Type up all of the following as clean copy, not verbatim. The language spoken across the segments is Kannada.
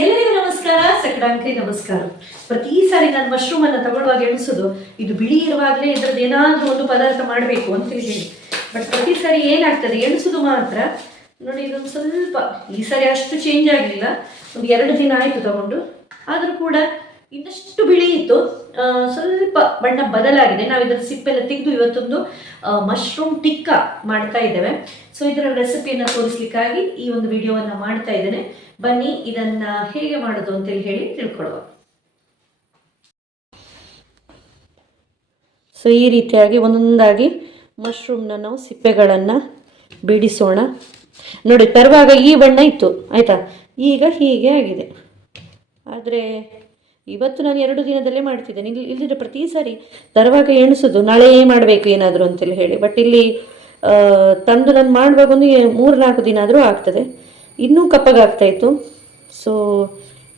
ಎಲ್ಲರಿಗೂ ನಮಸ್ಕಾರ, ಸಕಡಾಂಕಿ ನಮಸ್ಕಾರ. ಪ್ರತಿ ಸಾರಿ ನಾನು ಮಶ್ರೂಮ್ ಅನ್ನು ತಗೊಳ್ಳುವಾಗ ಎಣಿಸೋದು ಇದು ಬಿಳಿ ಇರುವಾಗಲೇ ಇದ್ರದ್ದು ಏನಾದರೂ ಒಂದು ಪದಾರ್ಥ ಮಾಡಬೇಕು ಅಂತ ಹೇಳಿ. ಬಟ್ ಪ್ರತಿ ಸಾರಿ ಏನಾಗ್ತದೆ ಎಣಿಸೋದು ಮಾತ್ರ ನೋಡಿ, ಇದೊಂದು ಸ್ವಲ್ಪ ಈ ಸಾರಿ ಅಷ್ಟು ಚೇಂಜ್ ಆಗಲಿಲ್ಲ. ಒಂದು 2 ದಿನ ಆಯಿತು ತಗೊಂಡು, ಆದರೂ ಕೂಡ ಇನ್ನಷ್ಟು ಬಿಳಿ ಇತ್ತು. ಸ್ವಲ್ಪ ಬಣ್ಣ ಬದಲಾಗಿದೆ. ನಾವು ಇದರ ಸಿಪ್ಪೆಲ್ಲ ತೆಗೆದು ಇವತ್ತೊಂದು ಮಶ್ರೂಮ್ ಟಿಕ್ಕಾ ಮಾಡ್ತಾ ಇದ್ದೇವೆ. ಸೊ ಇದರ ರೆಸಿಪಿಯನ್ನು ತೋರಿಸ್ಲಿಕ್ಕಾಗಿ ಈ ಒಂದು ವಿಡಿಯೋವನ್ನು ಮಾಡ್ತಾ ಇದ್ದೇನೆ. ಬನ್ನಿ ಇದನ್ನ ಹೇಗೆ ಮಾಡೋದು ಅಂತೇಳಿ ಹೇಳಿ ತಿಳ್ಕೊಳ್ಳುವ. ಸೊ ಈ ರೀತಿಯಾಗಿ ಒಂದೊಂದಾಗಿ ಮಶ್ರೂಮ್ನ ನಾವು ಸಿಪ್ಪೆಗಳನ್ನು ಬಿಡಿಸೋಣ. ನೋಡಿ, ತರುವಾಗ ಈ ಬಣ್ಣ ಇತ್ತು ಆಯಿತಾ, ಈಗ ಹೀಗೆ ಆಗಿದೆ. ಆದರೆ ಇವತ್ತು ನಾನು 2 ದಿನದಲ್ಲೇ ಮಾಡ್ತಿದ್ದೇನೆ. ಇಲ್ಲಿದ್ರೆ ಪ್ರತಿ ಸಾರಿ ತರುವಾಗ ಎಣಿಸೋದು ನಾಳೆ ಮಾಡಬೇಕು ಏನಾದರೂ ಅಂತೇಳಿ ಹೇಳಿ. ಬಟ್ ಇಲ್ಲಿ ತಂದು ನಾನು ಮಾಡುವಾಗ ಒಂದು 3-4 ದಿನ ಆದರೂ ಆಗ್ತದೆ. ಇನ್ನೂ ಕಪ್ಪಗಾಗ್ತಾಯಿತ್ತು. ಸೊ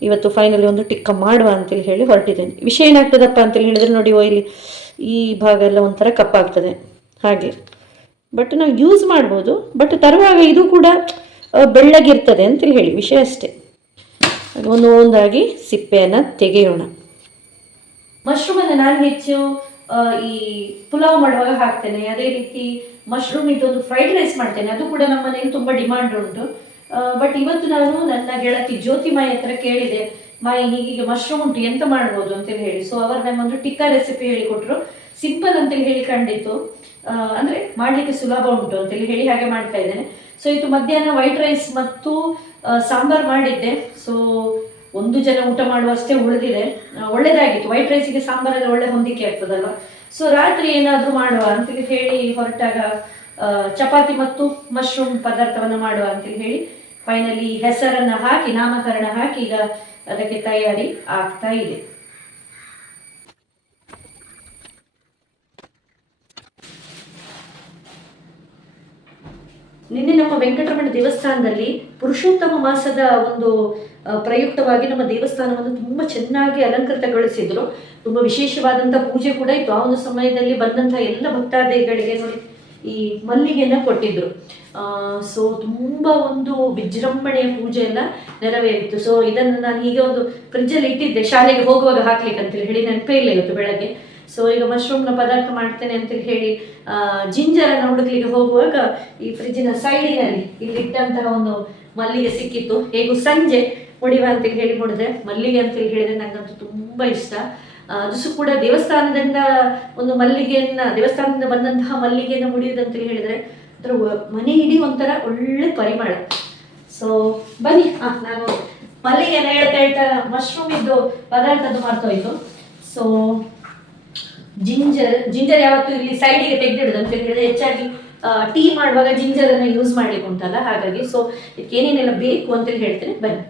ಇವತ್ತು ಫೈನಲಿ ಒಂದು ಟಿಕ್ಕ ಮಾಡುವ ಅಂತೇಳಿ ಹೇಳಿ ಹೊರಟಿದ್ದೇನೆ. ವಿಷಯ ಏನಾಗ್ತದಪ್ಪ ಅಂತೇಳಿ ಹೇಳಿದರೆ ನೋಡಿ, ಇಲ್ಲಿ ಈ ಭಾಗ ಎಲ್ಲ ಒಂಥರ ಕಪ್ಪಾಗ್ತದೆ ಹಾಗೆ. ಬಟ್ ನಾವು ಯೂಸ್ ಮಾಡ್ಬೋದು, ಬಟ್ ತರುವಾಗ ಇದು ಕೂಡ ಬೆಳ್ಳಗಿರ್ತದೆ ಅಂತೇಳಿ ಹೇಳಿ ವಿಷಯ ಅಷ್ಟೇ. ಒಂದೊಂದಾಗಿ ಸಿಪ್ಪೆಯನ್ನು ತೆಗೆಯೋಣ. ಮಶ್ರೂಮನ್ನು ನಾನು ಹೆಚ್ಚು ಈ ಪುಲಾವ್ ಮಾಡುವಾಗ ಹಾಕ್ತೇನೆ. ಅದೇ ರೀತಿ ಮಶ್ರೂಮ್ ಇದೊಂದು ಫ್ರೈಡ್ ರೈಸ್ ಮಾಡ್ತೇನೆ, ಅದು ಕೂಡ ನಮ್ಮ ಮನೆಗೆ ತುಂಬ ಡಿಮಾಂಡ್ ಉಂಟು. ಬಟ್ ಇವತ್ತು ನಾನು ನನ್ನ ಗೆಳತಿ ಜ್ಯೋತಿ ಮಾಯಿ ಹತ್ರ ಕೇಳಿದೆ, ಮಾಯಿ ಹೀಗೆ ಮಶ್ರೂಮ್ ಉಂಟು ಎಂತ ಮಾಡ್ಬೋದು ಅಂತೇಳಿ ಹೇಳಿ. ಸೊ ಅವರು ನಮ್ಮೊಂದು ಟಿಕ್ಕಾ ರೆಸಿಪಿ ಹೇಳಿಕೊಟ್ರು. ಸಿಂಪಲ್ ಅಂತೇಳಿ ಹೇಳಿ ಕಂಡಿತ್ತು, ಅಂದರೆ ಮಾಡಲಿಕ್ಕೆ ಸುಲಭ ಉಂಟು ಅಂತೇಳಿ ಹೇಳಿ ಹಾಗೆ ಮಾಡ್ತಾ ಇದ್ದೇನೆ. ಸೊ ಇದು ಮಧ್ಯಾಹ್ನ ವೈಟ್ ರೈಸ್ ಮತ್ತು ಸಾಂಬಾರು ಮಾಡಿದ್ದೆ. ಸೊ 1 ಜನ ಊಟ ಮಾಡುವಷ್ಟೇ ಉಳಿದಿದೆ. ಒಳ್ಳೇದಾಗಿತ್ತು, ವೈಟ್ ರೈಸಿಗೆ ಸಾಂಬಾರಲ್ಲಿ ಒಳ್ಳೆ ಹೊಂದಿಕೆ ಆಗ್ತದಲ್ವ. ಸೊ ರಾತ್ರಿ ಏನಾದರೂ ಮಾಡುವ ಅಂತೇಳಿ ಹೇಳಿ ಹೊರಟಾಗ ಚಪಾತಿ ಮತ್ತು ಮಶ್ರೂಮ್ ಪದಾರ್ಥವನ್ನು ಮಾಡುವ ಅಂತೇಳಿ ಹೇಳಿ ಫೈನಲಿ ಹೆಸರನ್ನು ಹಾಕಿ ನಾಮಕರಣ ಹಾಕಿ ಈಗ ಅದಕ್ಕೆ ತಯಾರಿ ಆಗ್ತಾ ಇದೆ. ನಿನ್ನೆ ನಮ್ಮ ವೆಂಕಟರಮಣ ದೇವಸ್ಥಾನದಲ್ಲಿ ಪುರುಷೋತ್ತಮ ಮಾಸದ ಒಂದು ಪ್ರಯುಕ್ತವಾಗಿ ನಮ್ಮ ದೇವಸ್ಥಾನವನ್ನು ತುಂಬ ಚೆನ್ನಾಗಿ ಅಲಂಕೃತಗೊಳಿಸಿದ್ರು. ತುಂಬ ವಿಶೇಷವಾದಂಥ ಪೂಜೆ ಕೂಡ ಇತ್ತು. ಆ ಒಂದು ಸಮಯದಲ್ಲಿ ಬಂದಂತಹ ಎಲ್ಲ ಭಕ್ತಾದಿಗಳಿಗೆ ನೋಡಿ ಈ ಮಲ್ಲಿಗೆಯನ್ನು ಕೊಟ್ಟಿದ್ರು. ಸೊ ತುಂಬ ಒಂದು ವಿಜೃಂಭಣೆಯ ಪೂಜೆ ಎಲ್ಲ ನೆರವೇರಿತ್ತು. ಸೊ ಇದನ್ನು ನಾನು ಈಗ ಒಂದು ಫ್ರಿಜ್ಜಲ್ಲಿ ಇಟ್ಟಿದ್ದೆ, ಶಾಲೆಗೆ ಹೋಗುವಾಗ ಹಾಕ್ಲಿಕ್ಕೆ ಅಂತೇಳಿ ಹೇಳಿ, ನೆನಪೇ ಇಲ್ಲ ಇವತ್ತು ಬೆಳಗ್ಗೆ. ಸೊ ಈಗ ಮಶ್ರೂಮ್ನ ಪದಾರ್ಥ ಮಾಡ್ತೇನೆ ಅಂತೇಳಿ ಹೇಳಿ ಜಿಂಜರನ್ನು ಹುಡುಕ್ಲಿಕ್ಕೆ ಹೋಗುವಾಗ ಈ ಫ್ರಿಜ್ಜಿನ ಸೈಡಿನಲ್ಲಿ ಇಲ್ಲಿಟ್ಟಂತಹ ಒಂದು ಮಲ್ಲಿಗೆ ಸಿಕ್ಕಿತ್ತು. ಹೇಗೂ ಸಂಜೆ ಮುಡಿವ ಅಂತೇಳಿ ಹೇಳಿ ನೋಡಿದ್ರೆ ಮಲ್ಲಿಗೆ ಅಂತೇಳಿ ಹೇಳಿದ್ರೆ ನನಗಂತೂ ತುಂಬ ಇಷ್ಟ. ಅದು ಕೂಡ ದೇವಸ್ಥಾನದಿಂದ ಒಂದು ದೇವಸ್ಥಾನದಿಂದ ಬಂದಂತಹ ಮಲ್ಲಿಗೆಯನ್ನು ಮುಡಿಯುವುದಂತೇಳಿ ಹೇಳಿದ್ರೆ ಅದರ ಮನೆ ಇಡೀ ಒಂಥರ ಒಳ್ಳೆ ಪರಿಮಳ. ಸೊ ಬನ್ನಿ, ನಾನು ಮಲ್ಲಿಗೆನ ಹೇಳ್ತಾ ಮಶ್ರೂಮ್ ಇದ್ದು ಪದಾರ್ಥದ್ದು ಮಾಡ್ತೋಯ್ತು. ಸೊ ಜಿಂಜರ್ ಯಾವತ್ತು ಇಲ್ಲಿ ಸೈಡಿಗೆ ತೆಗೆದಿಡುದು ಅಂತ ಹೇಳಿದ್ರೆ ಹೆಚ್ಚಾಗಿ ಟೀ ಮಾಡುವಾಗ ಜಿಂಜರನ್ನು ಯೂಸ್ ಮಾಡ್ಲಿಕ್ಕೆ ಉಂಟಲ್ಲ, ಹಾಗಾಗಿ. ಸೊ ಇದಕ್ಕೆ ಏನೇನೆಲ್ಲ ಬೇಕು ಅಂತೇಳಿ ಹೇಳ್ತೇನೆ, ಬನ್ನಿ.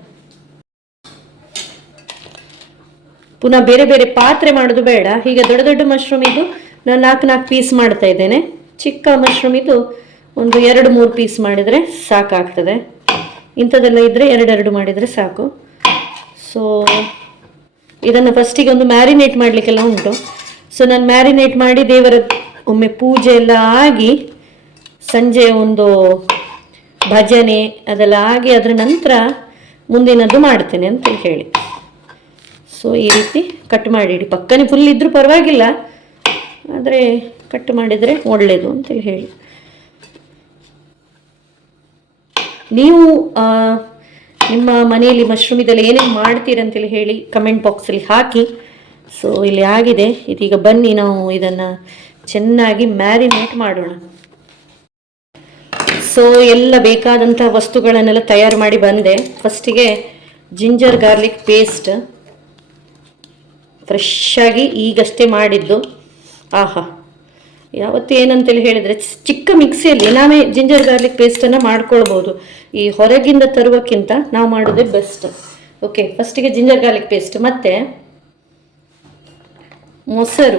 ಪುನಃ ಬೇರೆ ಬೇರೆ ಪಾತ್ರೆ ಮಾಡೋದು ಬೇಡ. ಈಗ ದೊಡ್ಡ ದೊಡ್ಡ ಮಶ್ರೂಮ್ ಇದು ನಾನು 4 ಪೀಸ್ ಮಾಡ್ತಾ ಇದ್ದೇನೆ. ಚಿಕ್ಕ ಮಶ್ರೂಮ್ ಇದು ಒಂದು 2-3 ಪೀಸ್ ಮಾಡಿದರೆ ಸಾಕಾಗ್ತದೆ. ಇಂಥದ್ದೆಲ್ಲ ಇದ್ದರೆ 2 ಮಾಡಿದರೆ ಸಾಕು. ಸೊ ಇದನ್ನು ಫಸ್ಟಿಗೆ ಒಂದು ಮ್ಯಾರಿನೇಟ್ ಮಾಡಲಿಕ್ಕೆಲ್ಲ ಉಂಟು. ಸೊ ನಾನು ಮ್ಯಾರಿನೇಟ್ ಮಾಡಿ ದೇವರ ಒಮ್ಮೆ ಪೂಜೆ ಎಲ್ಲ ಆಗಿ ಸಂಜೆ ಒಂದು ಭಜನೆ ಅದೆಲ್ಲ ಆಗಿ ಅದರ ನಂತರ ಮುಂದಿನದ್ದು ಮಾಡ್ತೇನೆ ಅಂತೇಳಿ ಹೇಳಿ. ಸೊ ಈ ರೀತಿ ಕಟ್ ಮಾಡಿಡಿ. ಪಕ್ಕನೆ ಫುಲ್ ಇದ್ರೂ ಪರವಾಗಿಲ್ಲ, ಆದರೆ ಕಟ್ ಮಾಡಿದರೆ ಒಳ್ಳೆಯದು ಅಂತೇಳಿ ಹೇಳಿ. ನೀವು ನಿಮ್ಮ ಮನೆಯಲ್ಲಿ ಮಶ್ರೂಮ್ ಇದೆಲ್ಲ ಏನೇನು ಮಾಡ್ತೀರಂತೇಳಿ ಹೇಳಿ ಕಮೆಂಟ್ ಬಾಕ್ಸಲ್ಲಿ ಹಾಕಿ. ಸೊ ಇಲ್ಲಿ ಆಗಿದೆ. ಇದೀಗ ಬನ್ನಿ ನಾವು ಇದನ್ನು ಚೆನ್ನಾಗಿ ಮ್ಯಾರಿನೇಟ್ ಮಾಡೋಣ. ಸೊ ಎಲ್ಲ ಬೇಕಾದಂಥ ವಸ್ತುಗಳನ್ನೆಲ್ಲ ತಯಾರು ಮಾಡಿ ಬಂದೆ. ಫಸ್ಟಿಗೆ ಜಿಂಜರ್ ಗಾರ್ಲಿಕ್ ಪೇಸ್ಟ್ ಫ್ರೆಶ್ ಆಗಿ ಈಗಷ್ಟೇ ಮಾಡಿದ್ದು. ಆಹಾ, ಯಾವತ್ತು ಏನಂತೇಳಿ ಹೇಳಿದರೆ ಚಿಕ್ಕ ಮಿಕ್ಸಿಯಲ್ಲಿ ನಾವೇ ಜಿಂಜರ್ ಗಾರ್ಲಿಕ್ ಪೇಸ್ಟನ್ನು ಮಾಡ್ಕೊಳ್ಬೋದು. ಈ ಹೊರಗಿಂದ ತರುವಕ್ಕಿಂತ ನಾವು ಮಾಡೋದೇ ಬೆಸ್ಟ್. ಓಕೆ, ಫಸ್ಟಿಗೆ ಜಿಂಜರ್ ಗಾರ್ಲಿಕ್ ಪೇಸ್ಟ್, ಮತ್ತು ಮೊಸರು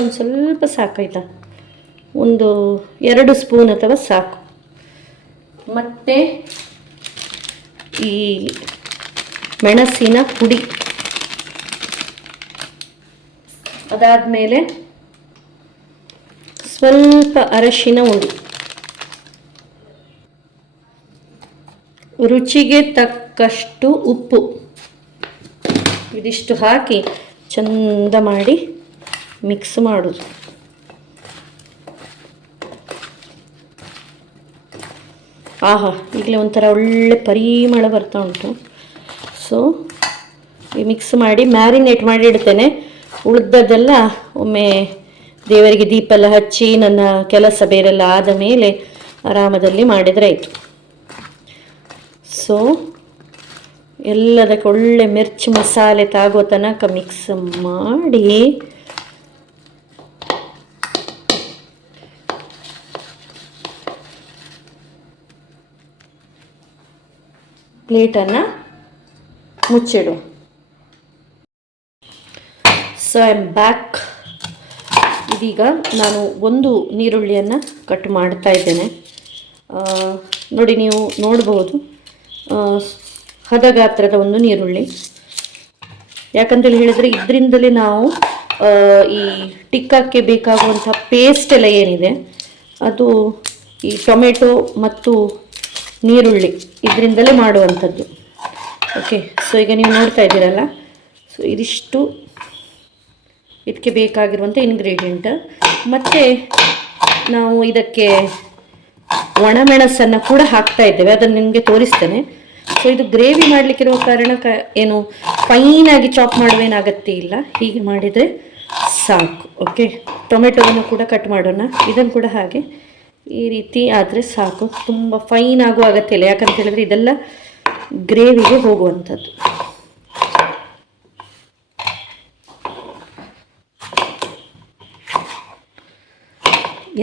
ಒಂದು ಸ್ವಲ್ಪ ಸಾಕಾಯ್ತಾ, ಒಂದು 2 ಸ್ಪೂನ್ ಅಥವಾ ಸಾಕು. ಮತ್ತು ಈ ಮೆಣಸಿನ ಪುಡಿ, ಅದಾದಮೇಲೆ ಸ್ವಲ್ಪ ಅರಶಿನ ಹುಡಿ, ರುಚಿಗೆ ತಕ್ಕಷ್ಟು ಉಪ್ಪು, ಇದಿಷ್ಟು ಹಾಕಿ ಚಂದ ಮಾಡಿ ಮಿಕ್ಸ್ ಮಾಡೋದು. ಆಹಾ, ಈಗಲೇ ಒಂಥರ ಒಳ್ಳೆ ಪರಿಮಳ ಬರ್ತಾ ಉಂಟು. ಸೊ ಈ ಮಿಕ್ಸ್ ಮಾಡಿ ಮ್ಯಾರಿನೇಟ್ ಮಾಡಿ ಇಡ್ತೇನೆ. ಉಳಿದದ್ದೆಲ್ಲ ಒಮ್ಮೆ ದೇವರಿಗೆ ದೀಪ ಎಲ್ಲ ಹಚ್ಚಿ ನನ್ನ ಕೆಲಸ ಬೇರೆಲ್ಲ ಆದ ಮೇಲೆ ಆರಾಮದಲ್ಲಿ ಮಾಡಿದರೆ ಆಯಿತು. ಸೊ ಎಲ್ಲದಕ್ಕೆ ಒಳ್ಳೆ ಮಿರ್ಚಿ ಮಸಾಲೆ ತಾಗೋ ತನಕ ಮಿಕ್ಸ್ ಮಾಡಿ ಪ್ಲೇಟನ್ನು ಮುಚ್ಚಿಡು. So I am back. ಇದೀಗ ನಾನು ಒಂದು ನೀರುಳ್ಳಿಯನ್ನು ಕಟ್ ಮಾಡ್ತಾ ಇದ್ದೇನೆ. ನೋಡಿ, ನೀವು ನೋಡ್ಬೋದು ಹದ ಗಾತ್ರದ ಒಂದು ನೀರುಳ್ಳಿ. ಯಾಕಂತೇಳಿ ಹೇಳಿದರೆ ಇದರಿಂದಲೇ ನಾವು ಈ ಟಿಕ್ಕಕ್ಕೆ ಬೇಕಾಗುವಂಥ ಪೇಸ್ಟ್ ಎಲ್ಲ ಏನಿದೆ ಅದು ಈ ಟೊಮೆಟೊ ಮತ್ತು ನೀರುಳ್ಳಿ ಇದರಿಂದಲೇ ಮಾಡುವಂಥದ್ದು. ಓಕೆ, ಸೊ ಈಗ ನೀವು ನೋಡ್ತಾ ಇದ್ದೀರಲ್ಲ, ಸೊ ಇದಿಷ್ಟು ಇದಕ್ಕೆ ಬೇಕಾಗಿರುವಂಥ ಇಂಗ್ರೀಡಿಯೆಂಟ್. ಮತ್ತು ನಾವು ಇದಕ್ಕೆ ಒಣಮೆಣಸನ್ನು ಕೂಡ ಹಾಕ್ತಾ ಇದ್ದೇವೆ, ಅದನ್ನು ನಿಮಗೆ ತೋರಿಸ್ತೇನೆ. ಸೊ ಇದು ಗ್ರೇವಿ ಮಾಡಲಿಕ್ಕಿರುವ ಕಾರಣ ಏನು ಫೈನಾಗಿ ಚಾಪ್ ಮಾಡುವೇನಾಗತ್ತೆ ಇಲ್ಲ, ಹೀಗೆ ಮಾಡಿದರೆ ಸಾಕು. ಓಕೆ, ಟೊಮೆಟೊವನ್ನು ಕೂಡ ಕಟ್ ಮಾಡೋಣ. ಇದನ್ನು ಕೂಡ ಹಾಗೆ ಈ ರೀತಿ ಆದರೆ ಸಾಕು, ತುಂಬ ಫೈನ್ ಆಗುವ ಅಗತ್ಯ ಇಲ್ಲ. ಯಾಕಂತ ಹೇಳಿದ್ರೆ ಇದೆಲ್ಲ ಗ್ರೇವಿಗೆ ಹೋಗುವಂಥದ್ದು.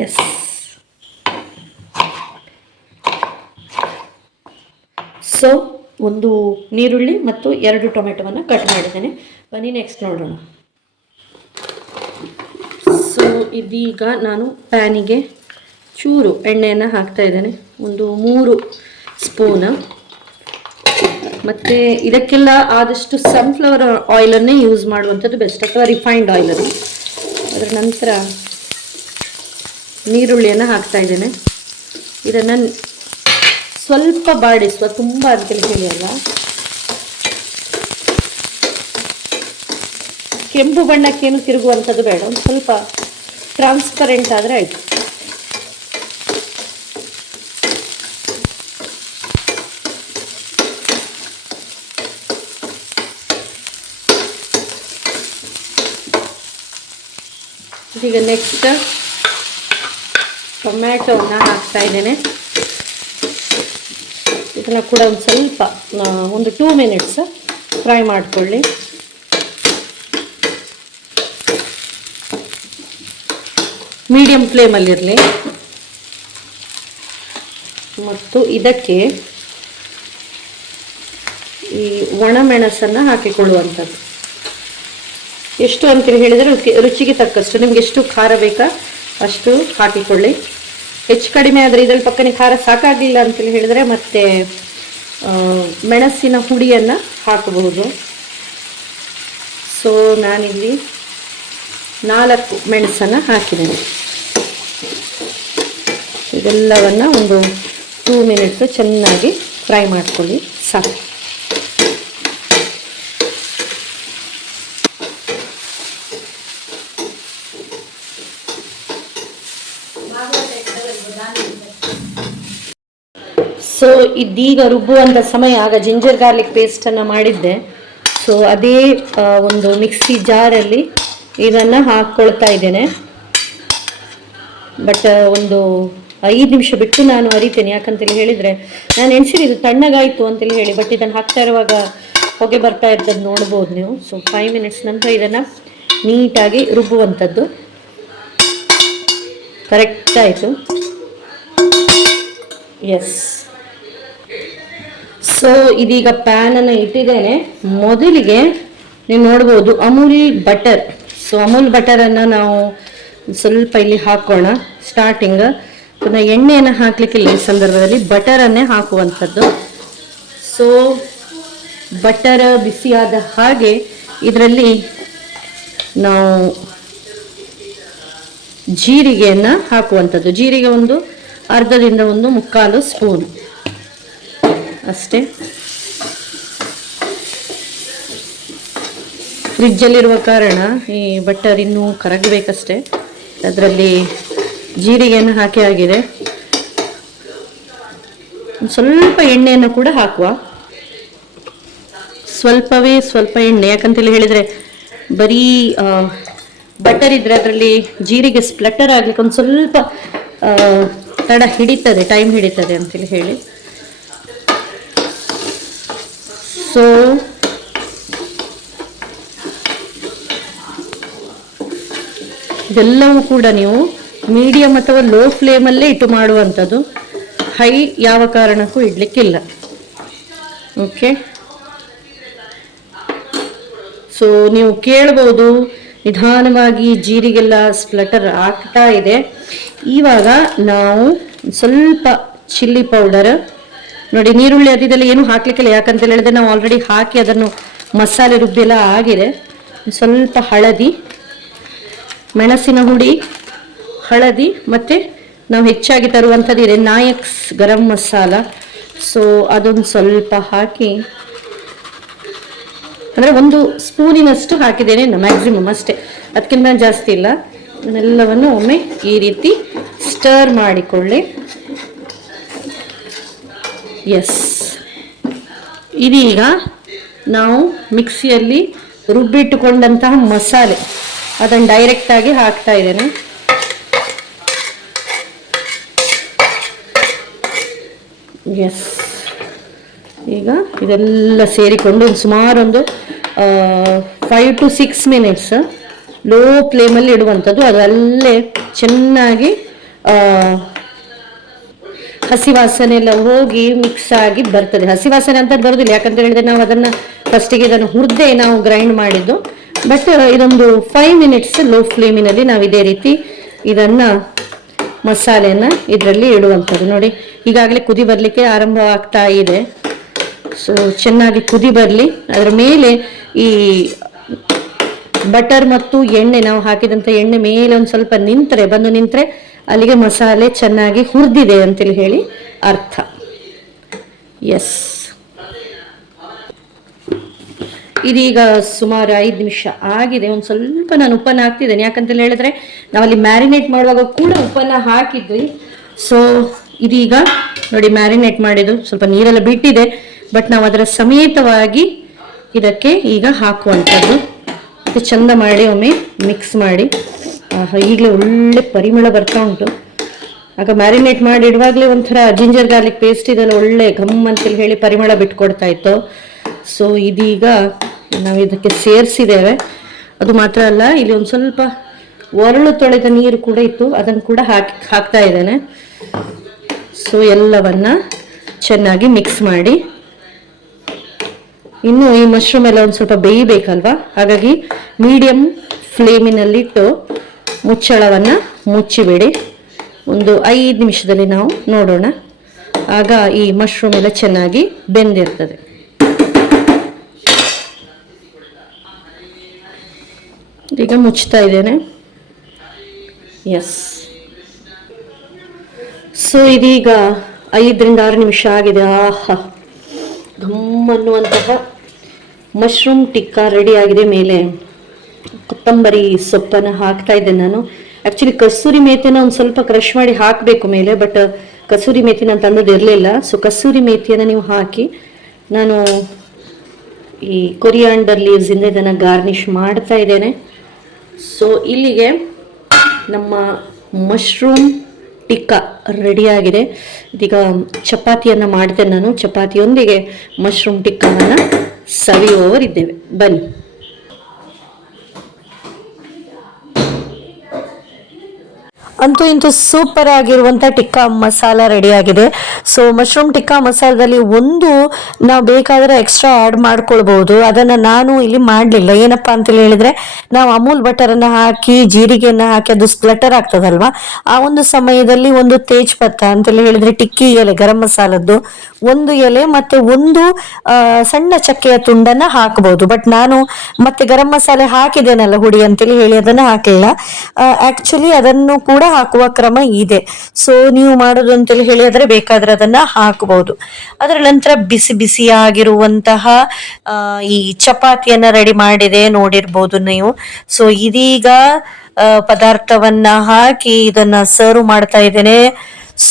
ಎಸ್, ಸೊ ಒಂದು ನೀರುಳ್ಳಿ ಮತ್ತು 2 ಟೊಮೆಟೊವನ್ನು ಕಟ್ ಮಾಡಿದ್ದೇನೆ. ಬನ್ನಿ ನೆಕ್ಸ್ಟ್ ನೋಡೋಣ. ಸೊ ಇದೀಗ ನಾನು ಪ್ಯಾನಿಗೆ ಚೂರು ಎಣ್ಣೆಯನ್ನು ಹಾಕ್ತಾ ಇದ್ದೇನೆ, ಒಂದು 3 ಸ್ಪೂನ್. ಮತ್ತು ಇದಕ್ಕೆಲ್ಲ ಆದಷ್ಟು ಸನ್ಫ್ಲವರ್ ಆಯಿಲನ್ನೇ ಯೂಸ್ ಮಾಡುವಂಥದ್ದು ಬೆಸ್ಟ್, ಅಥವಾ ರಿಫೈನ್ಡ್ ಆಯಿಲನ್ನು. ಅದರ ನಂತರ ನೀರುಳ್ಳಿಯನ್ನು ಹಾಕ್ತಾ ಇದ್ದೇನೆ. ಇದನ್ನು ಸ್ವಲ್ಪ ಬಾಡಿಸುವ, ತುಂಬ ಅಂತೇಳಿ ಹೇಳಿ ಅಲ್ಲ. ಕೆಂಪು ಬಣ್ಣಕ್ಕೇನು ತಿರುಗುವಂಥದ್ದು ಬೇಡ, ಒಂದು ಸ್ವಲ್ಪ ಟ್ರಾನ್ಸ್ಪರೆಂಟ್ ಆದರೆ ಆಯಿತು. ಈಗ ನೆಕ್ಸ್ಟ್ ಟೊಮ್ಯಾಟೋವನ್ನು ಹಾಕ್ತಾ ಇದ್ದೇನೆ. ಇದನ್ನು ಕೂಡ ಒಂದು ಸ್ವಲ್ಪ ಒಂದು 2 ಮಿನಿಟ್ಸ್ ಫ್ರೈ ಮಾಡಿಕೊಳ್ಳಿ. ಮೀಡಿಯಂ ಫ್ಲೇಮಲ್ಲಿರಲಿ. ಮತ್ತು ಇದಕ್ಕೆ ಈ ಒಣಮೆಣಸನ್ನು ಹಾಕಿಕೊಳ್ಳುವಂಥದ್ದು. ಎಷ್ಟು ಅಂತೇಳಿ ಹೇಳಿದರೆ ರುಚಿಗೆ ತಕ್ಕಷ್ಟು, ನಿಮ್ಗೆ ಎಷ್ಟು ಖಾರ ಬೇಕಾ ಅಷ್ಟು ಹಾಕಿಕೊಳ್ಳಿ. ಹೆಚ್ಚು ಕಡಿಮೆ ಆದರೆ ಇದರಲ್ಲಿ ಪಕ್ಕನೆ ಖಾರ ಸಾಕಾಗಲಿಲ್ಲ ಅಂತೇಳಿ ಹೇಳಿದರೆ ಮತ್ತೆ ಮೆಣಸಿನ ಹುಡಿಯನ್ನು ಹಾಕಬಹುದು. ಸೊ ನಾನಿಲ್ಲಿ 4 ಮೆಣಸನ್ನು ಹಾಕಿದ್ದೇನೆ. ಇದೆಲ್ಲವನ್ನು ಒಂದು 2 ಮಿನಿಟ್ಸ್ ಚೆನ್ನಾಗಿ ಫ್ರೈ ಮಾಡ್ಕೊಳ್ಳಿ, ಸಾಕು. ಸೊ ಇದೀಗ ರುಬ್ಬುವಂಥ ಸಮಯ. ಆಗ ಜಿಂಜರ್ ಗಾರ್ಲಿಕ್ ಪೇಸ್ಟನ್ನು ಮಾಡಿದ್ದೆ. ಸೊ ಅದೇ ಒಂದು ಮಿಕ್ಸಿ ಜಾರಲ್ಲಿ ಇದನ್ನು ಹಾಕ್ಕೊಳ್ತಾ ಇದ್ದೇನೆ. ಬಟ್ ಒಂದು 5 ನಿಮಿಷ ಬಿಟ್ಟು ನಾನು ಅರಿತೇನೆ. ಯಾಕಂತೇಳಿ ಹೇಳಿದರೆ ನಾನು ಎಣಿಸಿರಿ ಇದು ತಣ್ಣಗಾಯಿತು ಅಂತೇಳಿ ಹೇಳಿ, ಬಟ್ ಇದನ್ನು ಹಾಕ್ತಾ ಇರುವಾಗ ಹೊಗೆ ಬರ್ತಾ ಇರ್ತದ್ದು ನೋಡ್ಬೋದು ನೀವು. ಸೊ 5 ಮಿನಿಟ್ಸ್ ನಂತರ ಇದನ್ನು ನೀಟಾಗಿ ರುಬ್ಬುವಂಥದ್ದು. ಕರೆಕ್ಟ್ ಆಯಿತು. ಎಸ್, ಸೊ ಇದೀಗ ಪ್ಯಾನನ್ನು ಇಟ್ಟಿದ್ದೇನೆ. ಮೊದಲಿಗೆ ನೀವು ನೋಡ್ಬೋದು ಅಮೂಲ್ ಬಟರ್. ಸೊ ಅಮೂಲ್ ಬಟರನ್ನು ನಾವು ಸ್ವಲ್ಪ ಇಲ್ಲಿ ಹಾಕೋಣ ಸ್ಟಾರ್ಟಿಂಗ್. ಪುನಃ ಎಣ್ಣೆಯನ್ನು ಹಾಕಲಿಕ್ಕಿಲ್ಲ ಈ ಸಂದರ್ಭದಲ್ಲಿ, ಬಟರನ್ನೇ ಹಾಕುವಂಥದ್ದು. ಸೊ ಬಟರ್ ಬಿಸಿಯಾದ ಹಾಗೆ ಇದರಲ್ಲಿ ನಾವು ಜೀರಿಗೆಯನ್ನು ಹಾಕುವಂಥದ್ದು. ಜೀರಿಗೆ ಒಂದು ಅರ್ಧದಿಂದ 1/4 ಸ್ಪೂನ್ ಅಷ್ಟೇ. ಫ್ರಿಜ್ಜಲ್ಲಿರುವ ಕಾರಣ ಈ ಬಟರ್ ಇನ್ನೂ ಕರಗಬೇಕಷ್ಟೆ. ಅದರಲ್ಲಿ ಜೀರಿಗೆಯನ್ನು ಹಾಕಿ ಆಗಿದೆ. ಸ್ವಲ್ಪ ಎಣ್ಣೆಯನ್ನು ಕೂಡ ಹಾಕುವ, ಸ್ವಲ್ಪ ಎಣ್ಣೆ. ಯಾಕಂತೇಳಿ ಹೇಳಿದರೆ ಬರೀ ಬಟರ್ ಇದ್ರೆ ಅದರಲ್ಲಿ ಜೀರಿಗೆ ಸ್ಪ್ಲಟರ್ ಆಗ್ಲಿಕ್ಕೆ ಒಂದು ಸ್ವಲ್ಪ ತಡ ಹಿಡಿತದೆ, ಟೈಮ್ ಹಿಡಿತದೆ ಅಂತೇಳಿ ಹೇಳಿ. ಸೊ ಇದೆಲ್ಲವೂ ಕೂಡ ನೀವು ಮೀಡಿಯಂ ಅಥವಾ ಲೋ ಫ್ಲೇಮಲ್ಲೇ ಇಟ್ಟು ಮಾಡುವಂಥದ್ದು, ಹೈ ಯಾವ ಕಾರಣಕ್ಕೂ ಇಡ್ಲಿಕ್ಕಿಲ್ಲ. ಓಕೆ, ಸೊ ನೀವು ಕೇಳ್ಬೋದು ನಿಧಾನವಾಗಿ ಜೀರಿಗೆಲ್ಲ ಸ್ಪ್ಲಟರ್ ಆಗ್ತಾ ಇದೆ. ಇವಾಗ ನಾವು ಸ್ವಲ್ಪ ಚಿಲ್ಲಿ ಪೌಡರ್ ನೋಡಿ, ನೀರುಳ್ಳಿ ಅದೆಲ್ಲ ಏನು ಹಾಕ್ಲಿಕ್ಕಿಲ್ಲ. ಯಾಕಂತ ಹೇಳಿದ್ರೆ ನಾವು ಆಲ್ರೆಡಿ ಹಾಕಿ ಅದನ್ನು ಮಸಾಲೆ ರುಬ್ಬೆಲ್ಲ ಆಗಿದೆ. ಸ್ವಲ್ಪ ಹಳದಿ, ಮೆಣಸಿನ ಹುಡಿ, ಹಳದಿ, ಮತ್ತು ನಾವು ಹೆಚ್ಚಾಗಿ ತರುವಂಥದ್ದು ಇದೆ ನಾಯಕ್ಸ್ ಗರಂ ಮಸಾಲ. ಸೊ ಅದೊಂದು ಸ್ವಲ್ಪ ಹಾಕಿ, ಅಂದರೆ 1 ಸ್ಪೂನಿನಷ್ಟು ಹಾಕಿದ್ದೇನೆ ಮ್ಯಾಕ್ಸಿಮಮ್ ಅಷ್ಟೇ, ಅದಕ್ಕಿಂತ ಜಾಸ್ತಿ ಇಲ್ಲ. ಇದನ್ನೆಲ್ಲವನ್ನು ಒಮ್ಮೆ ಈ ರೀತಿ ಸ್ಟರ್ ಮಾಡಿಕೊಳ್ಳಿ. ಎಸ್, ಇದೀಗ ನಾವು ಮಿಕ್ಸಿಯಲ್ಲಿ ರುಬ್ಬಿಟ್ಟುಕೊಂಡಂತಹ ಮಸಾಲೆ ಅದನ್ನು ಡೈರೆಕ್ಟಾಗಿ ಹಾಕ್ತಾ ಇದ್ದೇನೆ. ಎಸ್, ಈಗ ಇದೆಲ್ಲ ಸೇರಿಕೊಂಡು ಸುಮಾರೊಂದು 5 to 6 ಮಿನಿಟ್ಸ್ ಲೋ ಫ್ಲೇಮಲ್ಲಿ ಇಡುವಂಥದ್ದು. ಅದಲ್ಲೇ ಚೆನ್ನಾಗಿ ಹಸಿ ವಾಸನೆ ಎಲ್ಲ ಹೋಗಿ ಮಿಕ್ಸ್ ಆಗಿ ಬರ್ತದೆ. ಹಸಿ ವಾಸನೆ ಅಂತ ಬರೋದಿಲ್ಲ, ಯಾಕಂತ ಹೇಳಿದ್ರೆ ನಾವು ಅದನ್ನು ಫಸ್ಟಿಗೆ ಇದನ್ನು ಹುರಿದೇ ನಾವು ಗ್ರೈಂಡ್ ಮಾಡಿದ್ದು. ಬಟ್ ಇದೊಂದು 5 ಮಿನಿಟ್ಸ್ ಲೋ ಫ್ಲೇಮಿನಲ್ಲಿ ನಾವು ಇದೇ ರೀತಿ ಇದನ್ನು ಮಸಾಲೆಯನ್ನು ಇದರಲ್ಲಿ ಇಡುವಂಥದ್ದು. ನೋಡಿ, ಈಗಾಗಲೇ ಕುದಿ ಬರಲಿಕ್ಕೆ ಆರಂಭವಾಗ್ತಾ ಇದೆ. ಸೊ ಚೆನ್ನಾಗಿ ಕುದಿ ಬರಲಿ. ಅದರ ಮೇಲೆ ಈ ಬಟರ್ ಮತ್ತು ಎಣ್ಣೆ, ನಾವು ಹಾಕಿದಂಥ ಎಣ್ಣೆ ಮೇಲೆ ಒಂದು ಸ್ವಲ್ಪ ಬಂದು ನಿಂತರೆ ಅಲ್ಲಿಗೆ ಮಸಾಲೆ ಚೆನ್ನಾಗಿ ಹುರಿದಿದೆ ಅಂತೇಳಿ ಹೇಳಿ ಅರ್ಥ. ಎಸ್, ಇದೀಗ ಸುಮಾರು 5 ನಿಮಿಷ ಆಗಿದೆ. ಒಂದು ಸ್ವಲ್ಪ ನಾನು ಉಪ್ಪನ್ನು ಹಾಕ್ತಿದ್ದೇನೆ, ಯಾಕಂತೇಳಿ ಹೇಳಿದ್ರೆ ನಾವಲ್ಲಿ ಮ್ಯಾರಿನೇಟ್ ಮಾಡುವಾಗ ಕೂಡ ಉಪ್ಪನ್ನು ಹಾಕಿದ್ವಿ. ಸೊ ಇದೀಗ ನೋಡಿ, ಮ್ಯಾರಿನೇಟ್ ಮಾಡಿದ್ದು ಸ್ವಲ್ಪ ನೀರೆಲ್ಲ ಬಿಟ್ಟಿದೆ, ಬಟ್ ನಾವು ಅದರ ಸಮೇತವಾಗಿ ಇದಕ್ಕೆ ಈಗ ಹಾಕುವಂಥದ್ದು. ಮತ್ತು ಚಂದ ಮಾಡಿ ಒಮ್ಮೆ ಮಿಕ್ಸ್ ಮಾಡಿ. ಈಗಲೇ ಒಳ್ಳೆ ಪರಿಮಳ ಬರ್ತಾ ಉಂಟು. ಆಗ ಮ್ಯಾರಿನೇಟ್ ಮಾಡಿ ಇಡುವಾಗಲೇ ಒಂಥರ ಜಿಂಜರ್ ಗಾರ್ಲಿಕ್ ಪೇಸ್ಟ್ ಇದೆಲ್ಲ ಒಳ್ಳೆ ಘಮ್ ಅಂತೇಳಿ ಹೇಳಿ ಪರಿಮಳ ಬಿಟ್ಕೊಡ್ತಾ ಇತ್ತು. ಸೊ ಇದೀಗ ನಾವು ಇದಕ್ಕೆ ಸೇರಿಸಿದ್ದೇವೆ. ಅದು ಮಾತ್ರ ಅಲ್ಲ, ಇಲ್ಲಿ ಒಂದು ಸ್ವಲ್ಪ ಒರಳು ತೊಳೆದ ನೀರು ಕೂಡ ಇತ್ತು, ಅದನ್ನು ಕೂಡ ಹಾಕ್ತಾ ಇದ್ದೇನೆ. ಸೊ ಎಲ್ಲವನ್ನ ಚೆನ್ನಾಗಿ ಮಿಕ್ಸ್ ಮಾಡಿ, ಇನ್ನು ಈ ಮಶ್ರೂಮ್ ಎಲ್ಲ ಒಂದು ಸ್ವಲ್ಪ ಬೇಯಬೇಕಲ್ವಾ, ಹಾಗಾಗಿ ಮೀಡಿಯಂ ಫ್ಲೇಮಿನಲ್ಲಿಟ್ಟು ಮುಚ್ಚಳವನ್ನು ಮುಚ್ಚಿಬಿಡಿ. ಒಂದು 5 ನಿಮಿಷದಲ್ಲಿ ನಾವು ನೋಡೋಣ, ಆಗ ಈ ಮಶ್ರೂಮ್ ಎಲ್ಲ ಚೆನ್ನಾಗಿ ಬೆಂದಿರ್ತದೆ. ಈಗ ಮುಚ್ತಾ ಇದ್ದೇನೆ. ಎಸ್, ಸೊ ಇದೀಗ 5 ರಿಂದ 6 ನಿಮಿಷ ಆಗಿದೆ. ಆಹಾ, ಘಮ್ಮನ್ನುವಂತಹ ಮಶ್ರೂಮ್ ಟಿಕ್ಕಾ ರೆಡಿ ಆಗಿದೆ. ಮೇಲೆ ಕೊತ್ತಂಬರಿ ಸೊಪ್ಪನ್ನು ಹಾಕ್ತಾ ಇದ್ದೆ ನಾನು. ಆ್ಯಕ್ಚುಲಿ ಕಸೂರಿ ಮೇಥಿನ ಒಂದು ಸ್ವಲ್ಪ ಕ್ರಷ್ ಮಾಡಿ ಹಾಕಬೇಕು ಮೇಲೆ, ಬಟ್ ಕಸೂರಿ ಮೇಥಿ ನಾನು ತಂದದ್ದು ಇರಲಿಲ್ಲ. ಸೊ ಕಸೂರಿ ಮೇಥಿಯನ್ನು ನೀವು ಹಾಕಿ, ನಾನು ಈ ಕೊರಿಯಾಂಡರ್ ಲೀವ್ಸಿಂದ ಇದನ್ನು ಗಾರ್ನಿಷ್ ಮಾಡ್ತಾ ಇದ್ದೇನೆ. ಸೊ ಇಲ್ಲಿಗೆ ನಮ್ಮ ಮಶ್ರೂಮ್ ಟಿಕ್ಕಾ ರೆಡಿಯಾಗಿದೆ. ಇದೀಗ ಚಪಾತಿಯನ್ನು ಮಾಡ್ತೇನೆ ನಾನು. ಚಪಾತಿಯೊಂದಿಗೆ ಮಶ್ರೂಮ್ ಟಿಕ್ಕಾವನ್ನು ಸವಿಯುವವರಿದ್ದೇವೆ, ಬನ್ನಿ. ಅಂತೂ ಇಂತೂ ಸೂಪರ್ ಆಗಿರುವಂಥ ಟಿಕ್ಕಾ ಮಸಾಲ ರೆಡಿಯಾಗಿದೆ. ಸೊ ಮಶ್ರೂಮ್ ಟಿಕ್ಕಾ ಮಸಾಲದಲ್ಲಿ ಒಂದು ನಾವು ಬೇಕಾದರೆ ಎಕ್ಸ್ಟ್ರಾ ಆ್ಯಡ್ ಮಾಡ್ಕೊಳ್ಬೋದು. ಅದನ್ನು ನಾನು ಇಲ್ಲಿ ಮಾಡಲಿಲ್ಲ. ಏನಪ್ಪ ಅಂತೇಳಿ ಹೇಳಿದರೆ, ನಾವು ಅಮೂಲ್ ಬಟರನ್ನು ಹಾಕಿ ಜೀರಿಗೆಯನ್ನು ಹಾಕಿ ಅದು ಸ್ಪ್ಲಟರ್ ಆಗ್ತದಲ್ವ, ಆ ಒಂದು ಸಮಯದಲ್ಲಿ ಒಂದು ತೇಜ್ಪತ್ತ ಅಂತೇಳಿ ಹೇಳಿದರೆ ಟಿಕ್ಕಿ ಎಲೆ ಗರಂ ಮಸಾಲದ್ದು 1 ಎಲೆ ಮತ್ತು 1 ಸಣ್ಣ ಚಕ್ಕೆಯ ತುಂಡನ್ನು ಹಾಕ್ಬೋದು. ಬಟ್ ನಾನು ಮತ್ತೆ ಗರಂ ಮಸಾಲೆ ಹಾಕಿದ್ದೇನಲ್ಲ ಹುಡಿ ಅಂತೇಳಿ ಹೇಳಿ ಅದನ್ನು ಹಾಕಲಿಲ್ಲ. ಆ್ಯಕ್ಚುಲಿ ಅದನ್ನು ಕೂಡ ಹಾಕುವ ಕ್ರಮ ಇದೆ. ಸೊ ನೀವು ಮಾಡೋದು ಅಂತೇಳಿ ಹೇಳಿ ಆದರೆ ಬೇಕಾದ್ರೆ ಅದನ್ನ ಹಾಕಬಹುದು. ಅದರ ನಂತರ ಬಿಸಿ ಬಿಸಿಯಾಗಿರುವಂತಹ ಈ ಚಪಾತಿಯನ್ನ ರೆಡಿ ಮಾಡಿದೆ ನೋಡಿರ್ಬೋದು ನೀವು. ಸೊ ಇದೀಗ ಪದಾರ್ಥವನ್ನ ಹಾಕಿ ಇದನ್ನ ಸರ್ವ್ ಮಾಡ್ತಾ ಇದ್ದೇನೆ.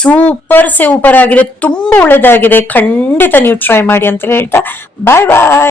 ಸೂಪರ್ ಆಗಿದೆ, ತುಂಬಾ ಒಳ್ಳೆದಾಗಿದೆ. ಖಂಡಿತ ನೀವು ಟ್ರೈ ಮಾಡಿ ಅಂತ ಹೇಳ್ತಾ ಬಾಯ್ ಬಾಯ್.